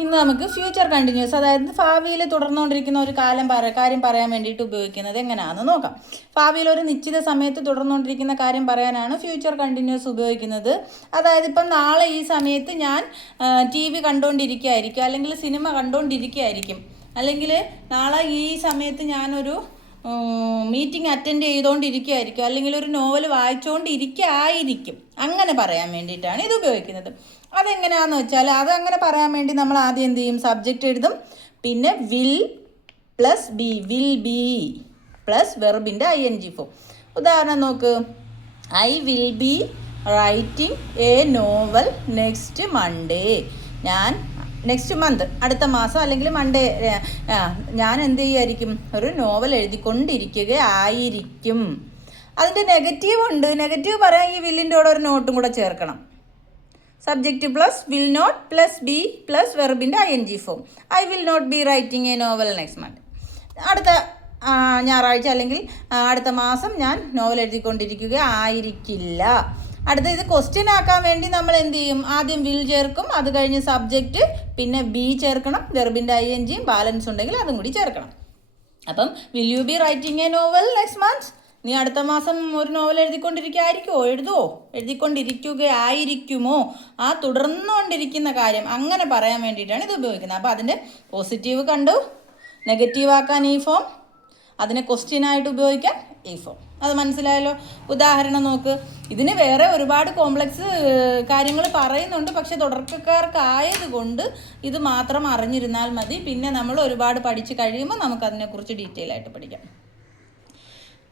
ഇന്ന് നമുക്ക് future continuous, അതായത് ഭാവിയിൽ തുടർന്നുകൊണ്ടിരിക്കുന്ന ഒരു കാര്യം പറയാൻ വേണ്ടിയിട്ട് ഉപയോഗിക്കുന്നത് എങ്ങനെയാണെന്ന് നോക്കാം. ഭാവിയിൽ ഒരു നിശ്ചിത സമയത്ത് തുടർന്നുകൊണ്ടിരിക്കുന്ന കാര്യം പറയാനാണ് ഫ്യൂച്ചർ കണ്ടിന്യൂസ് ഉപയോഗിക്കുന്നത്. അതായത് ഇപ്പം നാളെ ഈ സമയത്ത് ഞാൻ TV കണ്ടുകൊണ്ടിരിക്കുകയായിരിക്കും, അല്ലെങ്കിൽ സിനിമ കണ്ടുകൊണ്ടിരിക്കുകയായിരിക്കും, അല്ലെങ്കിൽ നാളെ ഈ സമയത്ത് ഞാനൊരു മീറ്റിംഗ് അറ്റൻഡ് ചെയ്തുകൊണ്ടിരിക്കുകയായിരിക്കും, അല്ലെങ്കിൽ ഒരു നോവൽ വായിച്ചുകൊണ്ടിരിക്കുകയായിരിക്കും. അങ്ങനെ പറയാൻ വേണ്ടിയിട്ടാണ് ഇത് ഉപയോഗിക്കുന്നത്. അതെങ്ങനെയാണെന്ന് വെച്ചാൽ അതങ്ങനെ പറയാൻ വേണ്ടി നമ്മൾ ആദ്യം എന്ത് ചെയ്യും? സബ്ജക്റ്റ് എഴുതും, പിന്നെ will plus be, will be plus വെർബിൻ്റെ ING ഫോം. ഉദാഹരണം നോക്ക്, I will be writing a novel next Monday. ഞാൻ നെക്സ്റ്റ് മന്ത്, അടുത്ത മാസം അല്ലെങ്കിൽ മൺഡേ, ഞാൻ എന്ത് ചെയ്യുമായിരിക്കും? ഒരു നോവൽ എഴുതിക്കൊണ്ടിരിക്കുകയായിരിക്കും. അതിൻ്റെ നെഗറ്റീവ് ഉണ്ട്. നെഗറ്റീവ് പറയാൻ ഈ വില്ലിൻ്റെ കൂടെ ഒരു നോട്ടും കൂടെ ചേർക്കണം. Subject plus will not plus be plus വെർബിൻ്റെ ING form. I will not be writing a novel next month. അടുത്ത ഞായറാഴ്ച അല്ലെങ്കിൽ അടുത്ത മാസം ഞാൻ നോവൽ എഴുതിക്കൊണ്ടിരിക്കുകയായിരിക്കില്ല. അടുത്ത ഇത് ക്വസ്റ്റ്യൻ ആക്കാൻ വേണ്ടി നമ്മൾ എന്ത് ചെയ്യും? ആദ്യം വിൽ ചേർക്കും, അത് കഴിഞ്ഞ് സബ്ജക്റ്റ്, പിന്നെ ബി ചേർക്കണം, വെർബിൻ്റെ ING, ബാലൻസ് ഉണ്ടെങ്കിൽ അതും കൂടി ചേർക്കണം. അപ്പം will you B writing a novel next month? നീ അടുത്ത മാസം ഒരു നോവൽ എഴുതിക്കൊണ്ടിരിക്കുകയായിരിക്കുമോ? എഴുതിക്കൊണ്ടിരിക്കുകയായിരിക്കുമോ? ആ തുടർന്നുകൊണ്ടിരിക്കുന്ന കാര്യം അങ്ങനെ പറയാൻ വേണ്ടിയിട്ടാണ് ഇത് ഉപയോഗിക്കുന്നത്. അപ്പോൾ അതിൻ്റെ പോസിറ്റീവ് കണ്ടു, നെഗറ്റീവ് ആക്കാൻ ഈ ഫോം, അതിനെ ക്വസ്റ്റ്യനായിട്ട് ഉപയോഗിക്കാൻ ഈ ഫോം. അത് മനസ്സിലായല്ലോ? ഉദാഹരണം നോക്ക്. ഇതിന് വേറെ ഒരുപാട് കോംപ്ലക്സ് കാര്യങ്ങൾ പറയുന്നുണ്ട്, പക്ഷെ തുടക്കക്കാർക്കായതുകൊണ്ട് ഇത് മാത്രം അറിഞ്ഞിരുന്നാൽ മതി. പിന്നെ നമ്മൾ ഒരുപാട് പഠിച്ച് കഴിയുമ്പോൾ നമുക്കതിനെക്കുറിച്ച് ഡീറ്റെയിൽ ആയിട്ട് പഠിക്കാം.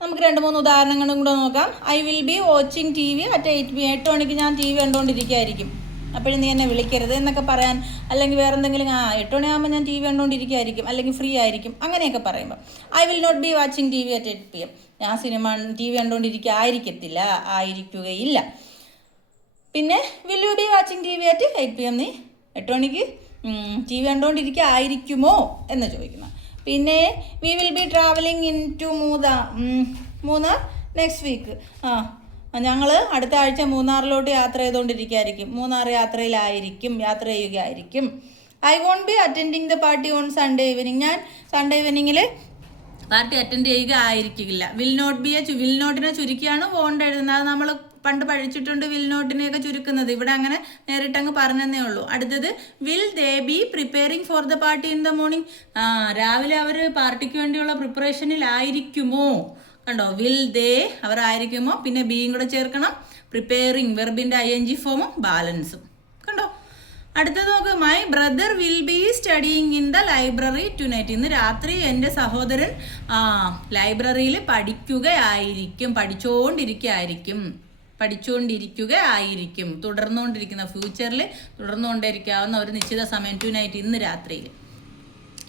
നമുക്ക് 2-3 ഉദാഹരണങ്ങളും കൂടെ നോക്കാം. I will B watching TV at 8 PM. 8 മണിക്ക് ഞാൻ TV കണ്ടുകൊണ്ടിരിക്കുകയായിരിക്കും. അപ്പോഴും നീ എന്നെ വിളിക്കരുത് എന്നൊക്കെ പറയാൻ, അല്ലെങ്കിൽ വേറെ എന്തെങ്കിലും 8 മണിയാകുമ്പോൾ ഞാൻ TV കണ്ടുകൊണ്ടിരിക്കുകയായിരിക്കും, അല്ലെങ്കിൽ ഫ്രീ ആയിരിക്കും, അങ്ങനെയൊക്കെ പറയുമ്പോൾ I will not be watching TV at 8 PM. ഞാൻ TV ആയിരിക്കുകയില്ല. പിന്നെ will you be watching TV at 8 PM? നീ 8 മണിക്ക് TV കണ്ടുകൊണ്ടിരിക്കുകയായിരിക്കുമോ എന്ന് ചോദിക്കുന്നു. പിന്നെ we will be travelling in to Munnar next week. ഞങ്ങൾ അടുത്ത ആഴ്ച മൂന്നാറിലോട്ട് യാത്ര ചെയ്തുകൊണ്ടിരിക്കുകയായിരിക്കും. മൂന്നാർ യാത്ര ചെയ്യുകയായിരിക്കും. I won't be attending the party on Sunday evening. ഞാൻ സൺഡേ ഈവനിങ്ങിൽ പാർട്ടി അറ്റൻഡ് ചെയ്യുക ആയിരിക്കില്ല. വിൽ നോട്ട് ബി വിൽ നോട്ടിനെ ചുരുക്കിയാണ് വോണ്ട് എഴുതുന്നത്. അത് നമ്മൾ പണ്ട് പഠിച്ചിട്ടുണ്ട് വിൽ നോട്ടിനെയൊക്കെ ചുരുക്കുന്നത്. ഇവിടെ അങ്ങനെ നേരിട്ടങ്ങ് പറഞ്ഞതേ ഉള്ളൂ. അടുത്തത് will they B preparing for the party in the morning. രാവിലെ അവർ പാർട്ടിക്ക് വേണ്ടിയുള്ള പ്രിപ്പറേഷനിലായിരിക്കുമോ? കണ്ടോ, വിൽ ദേ അവർ ആയിരിക്കുമോ, പിന്നെ ബിയും കൂടെ ചേർക്കണം, പ്രിപ്പയറിംഗ് വെർബിൻ്റെ ING ഫോമും ബാലൻസും. കണ്ടോ? അടുത്തത് നോക്ക്, my brother will be studying in the library tonight. ഇന്ന് രാത്രി എൻ്റെ സഹോദരൻ ലൈബ്രറിയിൽ പഠിച്ചുകൊണ്ടിരിക്കുകയായിരിക്കും. തുടർന്നുകൊണ്ടിരിക്കുന്ന ഫ്യൂച്ചറിൽ തുടർന്നുകൊണ്ടിരിക്കാവുന്ന ഒരു നിശ്ചിത സമയം, ടുനൈറ്റ് ഇന്ന് രാത്രിയിൽ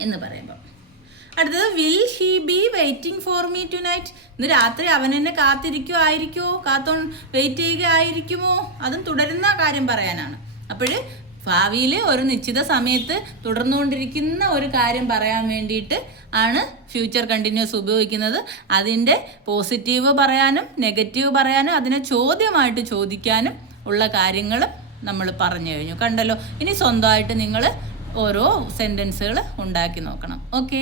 എന്ന് പറയുമ്പോൾ. അടുത്തത് will he B waiting for me tonight. ഇന്ന് രാത്രി അവൻ എന്നെ വെയിറ്റ് ചെയ്യുകയായിരിക്കുമോ? അതും തുടരുന്ന കാര്യം പറയാനാണ്. അപ്പോൾ ഭാവിയിൽ ഒരു നിശ്ചിത സമയത്ത് തുടർന്നുകൊണ്ടിരിക്കുന്ന ഒരു കാര്യം പറയാൻ വേണ്ടിയിട്ട് ആണ് ഫ്യൂച്ചർ കണ്ടിന്യൂസ് ഉപയോഗിക്കുന്നത്. അതിൻ്റെ പോസിറ്റീവ് പറയാനും നെഗറ്റീവ് പറയാനും അതിനെ ചോദ്യമായിട്ട് ചോദിക്കാനും ഉള്ള കാര്യങ്ങളും നമ്മൾ പറഞ്ഞു കഴിഞ്ഞു. കണ്ടല്ലോ. ഇനി സ്വന്തമായിട്ട് നിങ്ങൾ ഓരോ സെൻറ്റൻസുകൾ ഉണ്ടാക്കി നോക്കണം. ഓക്കെ.